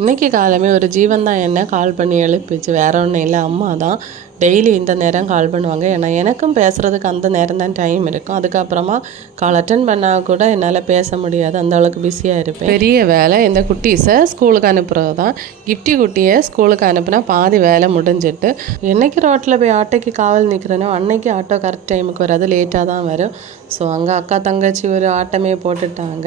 இன்றைக்கி காலமே ஒரு ஜீவன் தான் என்ன கால் பண்ணி எழுப்பிச்சு, வேற ஒன்றும் இல்லை, அம்மா தான். டெய்லி இந்த நேரம் கால் பண்ணுவாங்க. ஏன்னா எனக்கும் பேசுகிறதுக்கு அந்த நேரம் தான் டைம் இருக்கும். அதுக்கப்புறமா கால் அட்டன் பண்ணால் கூட என்னால் பேச முடியாது, அந்த அளவுக்கு பிஸியாக இருப்பேன். பெரிய வேலை இந்த குட்டீஸை ஸ்கூலுக்கு அனுப்புறது தான். கிஃப்டி குட்டியை ஸ்கூலுக்கு அனுப்புனா பாதி வேலை முடிஞ்சிட்டு, என்றைக்கு ரோட்டில் போய் ஆட்டோக்கு காவல் நிற்கிறேனோ அன்னைக்கு ஆட்டோ கரெக்ட் டைமுக்கு வராது, லேட்டாக தான் வரும். ஸோ அங்கே அக்கா தங்கச்சி ஒரு ஆட்டமே போட்டுட்டாங்க.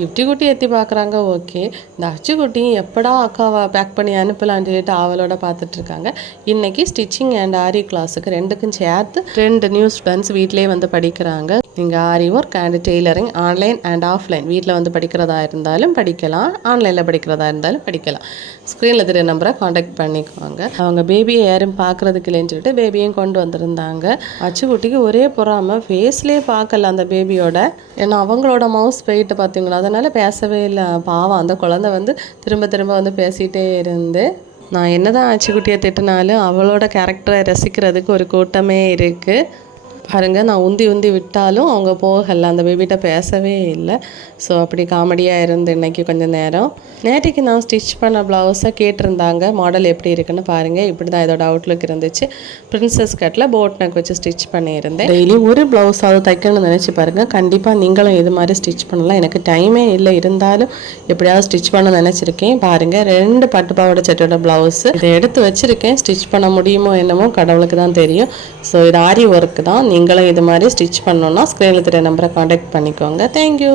கிஃப்டி குட்டி எத்தி பார்க்குறாங்க, ஓகே. இந்த அச்சு குட்டியும் எப்படா அக்காவை பேக் பண்ணி அனுப்பலான்னு சொல்லிட்டு அவளோட பார்த்துட்ருக்காங்க. இன்றைக்கி ஸ்டிச்சிங் அண்ட் ஆரி கிளாஸுக்கு ரெண்டுக்கும் சேர்த்து 2 நியூ ஸ்டூடெண்ட்ஸ் வீட்டிலே வந்து படிக்கிறாங்க. நீங்கள் aari work and tailoring online and offline வீட்டில் வந்து படிக்கிறதா இருந்தாலும் படிக்கலாம், ஆன்லைனில் படிக்கிறதா இருந்தாலும் படிக்கலாம். ஸ்க்ரீனில் தெரிய நம்பரை காண்டாக்ட் பண்ணிக்குவாங்க. அவங்க பேபியை யாரும் பார்க்குறதுக்கு இல்லைன்னு சொல்லிட்டு பேபியும் கொண்டு வந்திருந்தாங்க. அச்சுக்குட்டிக்கு ஒரே பொறாமல் ஃபேஸ்லேயே பார்க்கல அந்த பேபியோட. ஏன்னா அவங்களோட மவுஸ் போயிட்டு பார்த்தீங்களா, அதனால் பேசவே இல்லை. பாவம் அந்த குழந்தை வந்து திரும்ப திரும்ப வந்து பேசிகிட்டே இருந்து, நான் என்ன தான் ஆச்சிக்குட்டியை திட்டினாலும் அவளோட கேரக்டரை ரசிக்கிறதுக்கு ஒரு கூட்டமே இருக்குது. பாருங்கள், நான் உந்தி உந்தி விட்டாலும் அவங்க போகலை, அந்த பேபிகிட்ட பேசவே இல்லை. ஸோ அப்படி காமெடியாக இருந்து இன்றைக்கி கொஞ்சம் நேரம். நேற்றுக்கு நான் ஸ்டிச் பண்ண ப்ளவுஸை கேட்டிருந்தாங்க, மாடல் எப்படி இருக்குன்னு பாருங்கள். இப்படி தான் இதோட அவுட்லுக் இருந்துச்சு. பிரின்சஸ் கட்டில் போட் நெக் வச்சு ஸ்டிச் பண்ணியிருந்தேன். டெய்லி ஒரு ப்ளவுஸாவது தைக்கணும்னு நினச்சி பாருங்கள். கண்டிப்பாக நீங்களும் இது மாதிரி ஸ்டிச் பண்ணலாம். எனக்கு டைமே இல்லை, இருந்தாலும் எப்படியாவது ஸ்டிச் பண்ண நினச்சிருக்கேன். பாருங்கள், 2 பட்டு பாவாடை சட்டோட ப்ளவுஸு இதை எடுத்து வச்சுருக்கேன். ஸ்டிச் பண்ண முடியுமோ என்னமோ கடவுளுக்கு தான் தெரியும். ஸோ இது ஆரி ஒர்க்கு தான். நீங்களும் இது மாதிரி ஸ்டிச் பண்ணணுன்னா ஸ்க்ரீனில் தெரிய நம்பரை காண்டாக்ட் பண்ணிக்கோங்க. தேங்க்யூ.